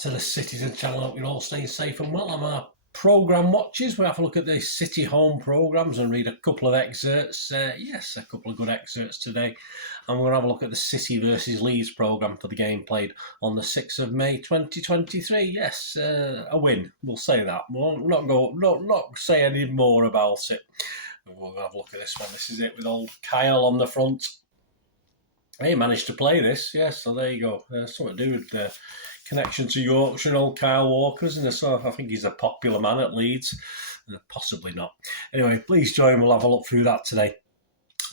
to the Citizen channel. Hope you're all staying safe and well. I'm our programme watchers. We have a look at the City home programmes and read a couple of excerpts. Yes, a couple of good excerpts today. And we're going to have a look at the City versus Leeds programme for the game played on the 6th of May 2023. Yes, a win. We'll say that. We'll not say any more about it. We'll have a look at this one. This is it with old Kyle on the front. He managed to play this, yes, so there you go. Something to do with the connection to Yorkshire and old Kyle Walker, isn't it? So I think he's a popular man at Leeds. Possibly not. Anyway, please join. We'll have a look through that today.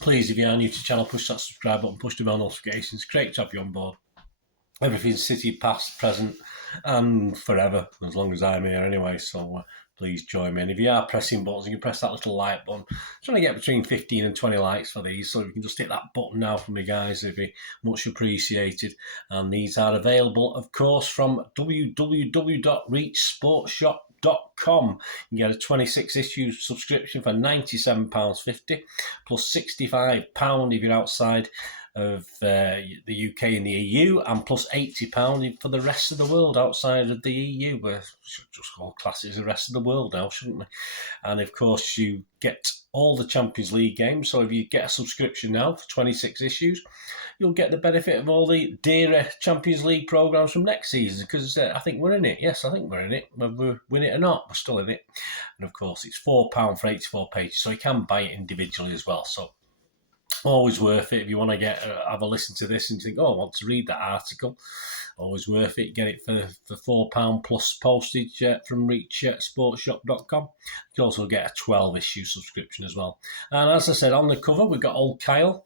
Please, if you are new to the channel, push that subscribe button, push the bell notifications. Great to have you on board. Everything's City, past, present, and forever, as long as I'm here anyway. So please join me. And if you are pressing buttons, you can press that little like button. I'm trying to get between 15 and 20 likes for these, so you can just hit that button now for me, guys. It'd be much appreciated. And these are available, of course, from www.reachsportshop.com. You can get a 26 issue subscription for £97.50 plus £65 if you're outside of the UK and the EU, and plus £80 for the rest of the world outside of the EU. We should just call classes the rest of the world now, shouldn't we? And of course, you get all the Champions League games. So if you get a subscription now for 26 issues, you'll get the benefit of all the dearer Champions League programmes from next season, because I think we're in it. Yes, I think we're in it. Whether we win it or not, we're still in it. And of course, it's £4 for 84 pages, so you can buy it individually as well. So always worth it if you want to have a listen to this and think, oh, I want to read that article. Always worth it. Get it for £4 plus postage from reachsportshop.com. You can also get a 12-issue subscription as well. And as I said, on the cover, we've got old Kyle.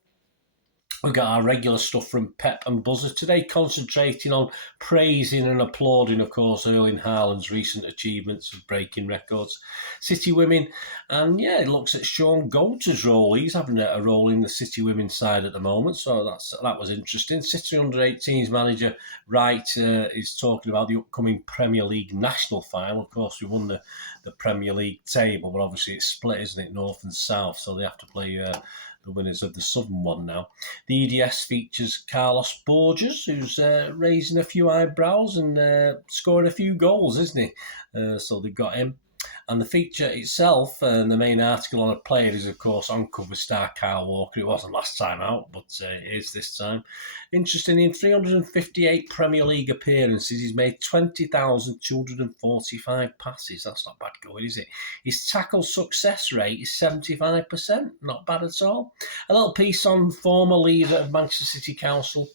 We've got our regular stuff from Pep and Buzzer today, concentrating on praising and applauding, of course, Erling Haaland's recent achievements of breaking records. City women, and yeah, it looks at Sean Goater's role. He's having a role in the City women's side at the moment, so that was interesting. City under-18s manager Wright is talking about the upcoming Premier League national final. Of course, we won the Premier League table, but obviously it's split, isn't it, north and south, so they have to play the winners of the southern one now. The EDS features Carlos Borges, who's raising a few eyebrows and scoring a few goals, isn't he? So they've got him. And the feature itself, and the main article on a player, is, of course, on cover star Kyle Walker. It wasn't last time out, but it is this time. Interesting, in 358 Premier League appearances, he's made 20,245 passes. That's not bad going, is it? His tackle success rate is 75%. Not bad at all. A little piece on former leader of Manchester City Council,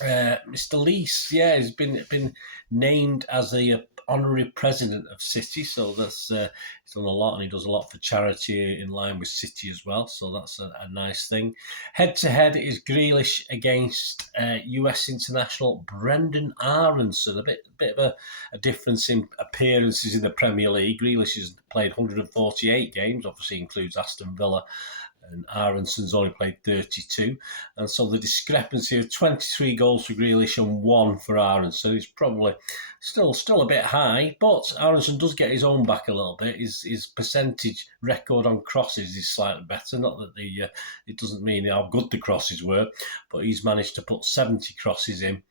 Mr. Lees. Yeah, he's been named as the honorary president of City, so that's he's done a lot, and he does a lot for charity in line with City as well, so that's a nice thing. Head to head is Grealish against US international Brendan Aronson. A bit of a difference in appearances in the Premier League. Grealish has played 148 games, obviously includes Aston Villa, and Aronson's only played 32. And so the discrepancy of 23 goals for Grealish and 1 for Aronson is probably still a bit high, but Aronson does get his own back a little bit. His percentage record on crosses is slightly better. Not that it doesn't mean how good the crosses were, but he's managed to put 70 crosses in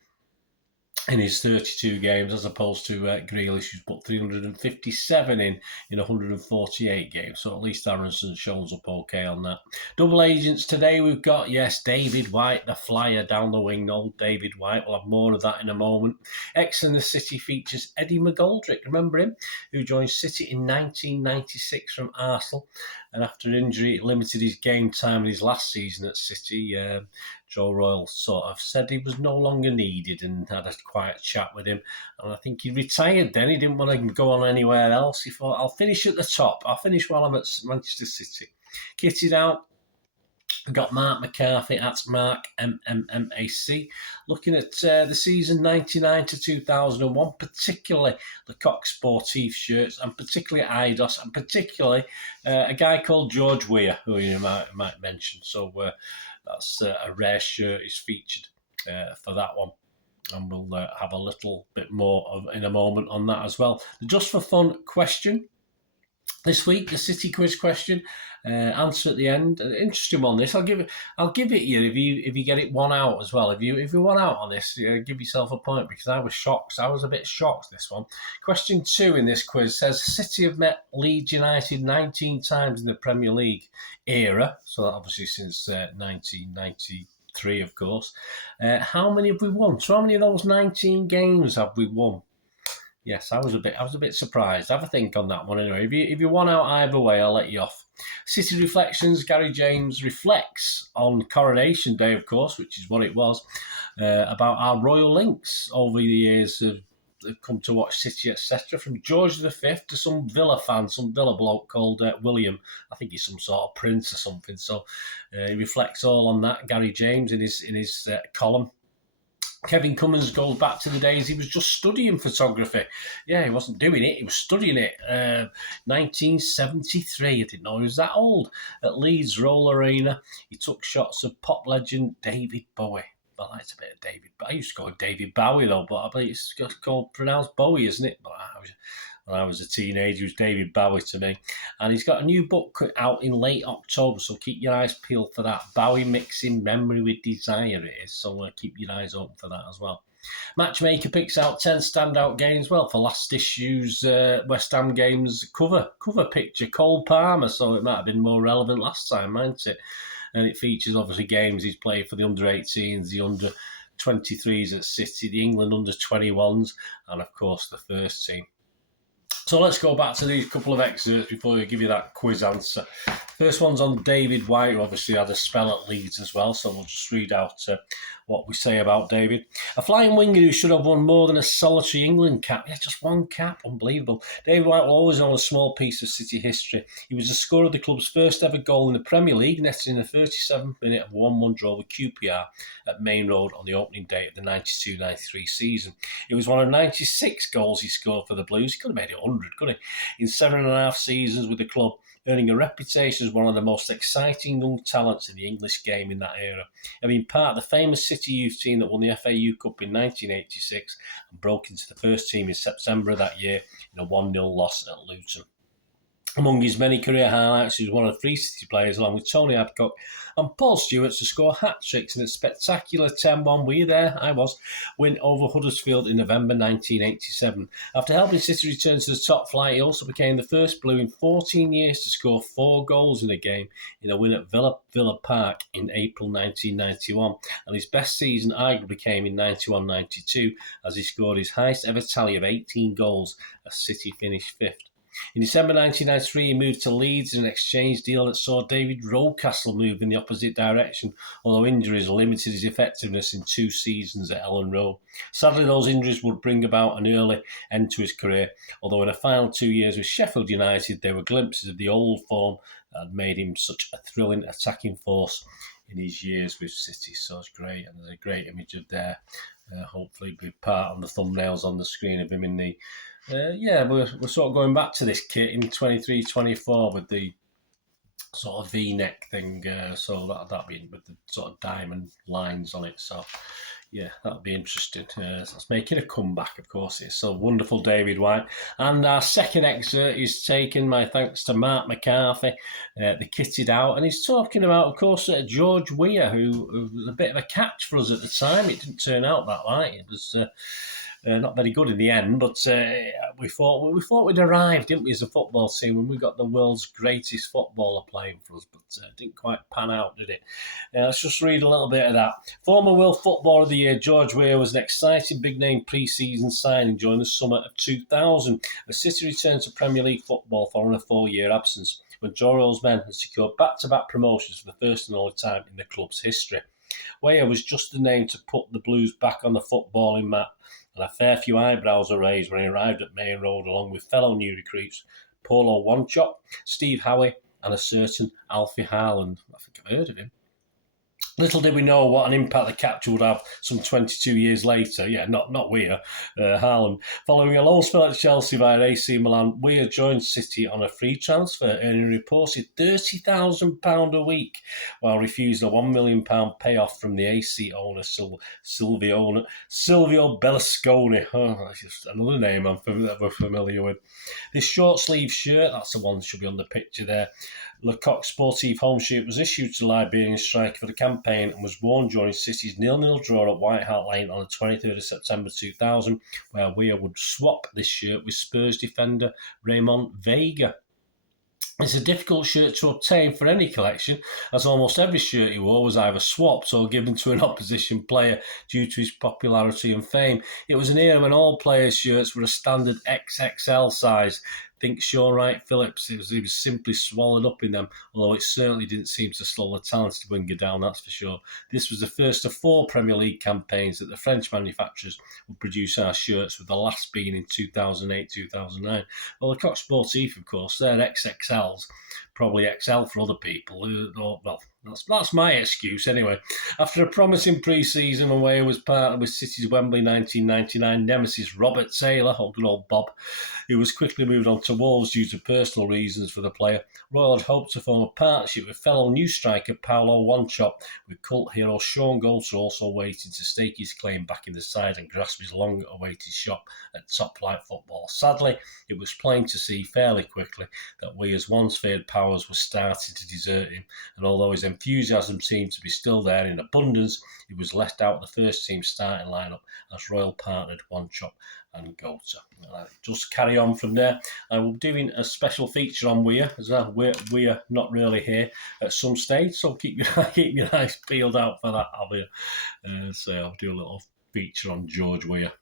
his 32 games, as opposed to Grealish, who's put 357 in 148 games. So at least Aronson shows up okay on that. Double agents today, we've got, yes, David White, the flyer down the wing. Old David White. We'll have more of that in a moment. X and the City features Eddie McGoldrick. Remember him? Who joined City in 1996 from Arsenal. And after injury, it limited his game time in his last season at City. Joe Royle sort of said he was no longer needed and had a quiet chat with him. And I think he retired then. He didn't want to go on anywhere else. He thought, I'll finish at the top. I'll finish while I'm at Manchester City. Kitted out. We've got Marc McCarthy at Marc MMMAC, looking at the season 99 to 2001, particularly the Coq Sportif shirts, and particularly Eidos, and particularly a guy called George Weah, who you might mention. So that's a rare shirt is featured for that one. And we'll have a little bit more in a moment on that as well. The Just for Fun question This week, the City quiz question, answer at the end. An interesting one. This I'll give it you if you get it one out as well. If you one out on this, give yourself a point because I was shocked. I was a bit shocked. This one. Question 2 in this quiz says City have met Leeds United 19 times in the Premier League era. So obviously since 1993, of course. How many have we won? So how many of those 19 games have we won? Yes, I was a bit surprised. Have a think on that one anyway. If you want out either way, I'll let you off. City Reflections, Gary James reflects on Coronation Day, of course, which is what it was, about our royal links over the years of come to watch City, etc. From George V to some Villa fan, some Villa bloke called William. I think he's some sort of prince or something. So he reflects all on that. Gary James in his column. Kevin Cummins goes back to the days he was just studying photography. Yeah, he wasn't doing it, he was studying it. 1973, I didn't know he was that old. At Leeds Roll Arena, he took shots of pop legend David Bowie. I liked a bit of David. I used to call him David Bowie though, but I believe it's called pronounced Bowie, isn't it? But when I was a teenager, it was David Bowie to me. And he's got a new book out in late October, so keep your eyes peeled for that. Bowie Mixing Memory with Desire it is, so keep your eyes open for that as well. Matchmaker picks out 10 standout games, well, for last issue's West Ham games cover picture, Cole Palmer, so it might have been more relevant last time, mightn't it? And it features, obviously, games he's played for the under-18s, the under-23s at City, the England under-21s, and, of course, the first team. So let's go back to these couple of excerpts before we give you that quiz answer. First one's on David White, who obviously had a spell at Leeds as well, so we'll just read out what we say about David. A flying winger who should have won more than a solitary England cap. Yeah, just one cap. Unbelievable. David White will always own a small piece of City history. He was the scorer of the club's first ever goal in the Premier League, netting in the 37th minute of a 1-1 draw with QPR at Main Road on the opening day of the 92-93 season. It was one of 96 goals he scored for the Blues. He could have made it 100, couldn't he? In 7.5 seasons with the club, earning a reputation as one of the most exciting young talents in the English game in that era. Having part of the famous City youth team that won the FA Youth-Cup in 1986 and broke into the first team in September of that year in a 1-0 loss at Luton. Among his many career highlights, he was one of 3 City players, along with Tony Adcock and Paul Stewart, to score hat-tricks in a spectacular 10-1, were you there? I was, win over Huddersfield in November 1987. After helping City return to the top flight, he also became the first Blue in 14 years to score 4 goals in a game in a win at Villa Park in April 1991. And his best season arguably came in 91-92, as he scored his highest ever tally of 18 goals as City finished 5th. In December 1993, he moved to Leeds in an exchange deal that saw David Rocastle move in the opposite direction, although injuries limited his effectiveness in 2 seasons at Ellen Road. Sadly, those injuries would bring about an early end to his career, although in the final 2 years with Sheffield United, there were glimpses of the old form that had made him such a thrilling attacking force in his years with City. So it's great, and there's a great image of there. Hopefully be part on the thumbnails on the screen of him in the... we're sort of going back to this kit in 23-24 with the sort of V-neck thing, so that'll be with the sort of diamond lines on it. So yeah, that'll be interesting. So it's making a comeback, of course. It's so wonderful, David White. And our second excerpt is taken, my thanks to Marc McCarthy, the kitted out, and he's talking about, of course, George Weah, who was a bit of a catch for us at the time. It didn't turn out that way. It was not very good in the end, but we thought we'd arrived, didn't we, as a football team, when we got the world's greatest footballer playing for us, but it didn't quite pan out, did it? Let's just read a little bit of that. Former World Footballer of the Year, George Weah, was an exciting big-name pre-season signing during the summer of 2000. The City returned to Premier League football following a 4-year absence, when Joro's men had secured back-to-back promotions for the first and only time in the club's history. Weah was just the name to put the Blues back on the footballing map, and a fair few eyebrows were raised when he arrived at Main Road along with fellow new recruits Paulo Wanchope, Steve Howe and a certain Alfie Haaland. I think I've heard of him. Little did we know what an impact the capture would have some 22 years later. Yeah, not Weah, Haaland. Following a loan spell at Chelsea via AC Milan, Weah joined City on a free transfer, earning a reported £30,000 a week, while refusing a £1 million payoff from the AC owner, Silvio Berlusconi. Oh, that's just another name we're familiar with. This short sleeve shirt, that's the one that should be on the picture there. Le Coq Sportif home shirt was issued to the Liberian striker for the campaign and was worn during City's 0-0 draw at White Hart Lane on the 23rd of September 2000, where Weah would swap this shirt with Spurs defender Ramon Vega. It's a difficult shirt to obtain for any collection, as almost every shirt he wore was either swapped or given to an opposition player due to his popularity and fame. It was an era when all players' shirts were a standard XXL size. Think Sean Wright Phillips, he was simply swallowed up in them, although it certainly didn't seem to slow the talented winger down, that's for sure. This was the first of 4 Premier League campaigns that the French manufacturers would produce our shirts, with the last being in 2008-2009. Well, the Coq Sportif, of course, they're XXLs, probably XL for other people. Well, that's my excuse anyway. After a promising pre-season when Weah was partnered with City's Wembley 1999 nemesis Robert Taylor, good old Bob, who was quickly moved on to Wolves due to personal reasons for the player, Royal had hoped to form a partnership with fellow new striker Paulo Wanchope, with cult hero Sean Golter also waiting to stake his claim back in the side and grasp his long-awaited shot at top-flight football. Sadly, it was plain to see fairly quickly that Weah's once-feared powers were starting to desert him, and although his enthusiasm seemed to be still there in abundance, he was left out of the first-team starting lineup as Royal partnered Wanchope and Golter. Just carry on from there. I will be doing a special feature on Weah, as well. Weah not really here at some stage, so keep your eyes peeled out for that. I'll do a little feature on George Weah,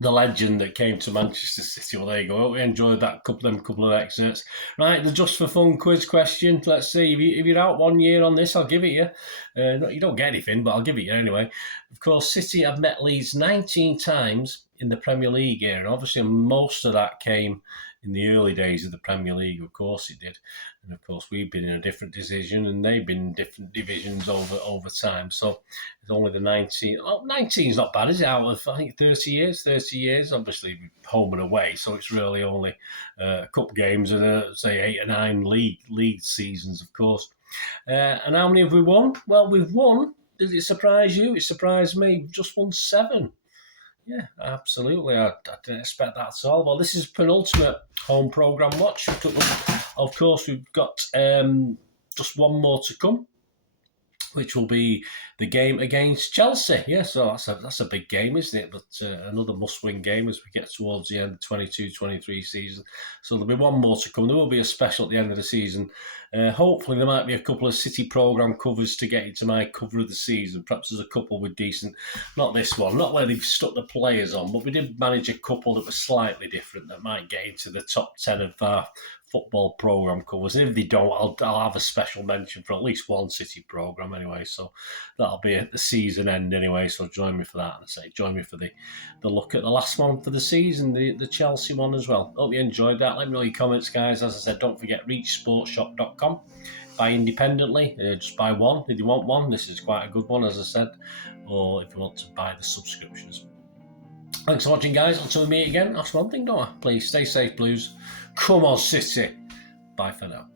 the legend that came to Manchester City. Well, there you go. I hope you enjoyed that couple of excerpts. Right, the just for fun quiz question. Let's see. If you're out 1 year on this, I'll give it you. You don't get anything, but I'll give it you anyway. Of course, City have met Leeds 19 times in the Premier League era. And obviously, most of that came in the early days of the Premier League. Of course, it did. And of course, we've been in a different division and they've been in different divisions over time. So it's only the 19. Well, 19 is not bad, is it? Out of, I think, 30 years, obviously home and away. So it's really only a couple games and, say, 8 or 9 league seasons, of course. And how many have we won? Well, we've won. Did it surprise you? It surprised me. We've just won 7. Yeah, absolutely. I didn't expect that at all. Well, this is penultimate home programme watch. Of course, we've got just one more to come, which will be the game against Chelsea. Yeah, so that's a big game, isn't it? But another must-win game as we get towards the end of the 22-23 season. So there'll be one more to come. There will be a special at the end of the season. Hopefully there might be a couple of City programme covers to get into my cover of the season. Perhaps there's a couple with decent, not this one, not where they've stuck the players on, but we did manage a couple that were slightly different that might get into the top 10 of our football programme covers. And if they don't, I'll have a special mention for at least one City programme anyway. So that'll be at the season end anyway. So join me for that. And join me for the look at the last one for the season, the Chelsea one as well. Hope you enjoyed that. Let me know your comments, guys. As I said, don't forget reachsportshop.com. Buy independently, just buy one if you want one. This is quite a good one, as I said, or if you want to buy the subscriptions. Thanks for watching, guys. Until we meet again, that's one thing, don't I? Please stay safe, Blues. Come on, City. Bye for now.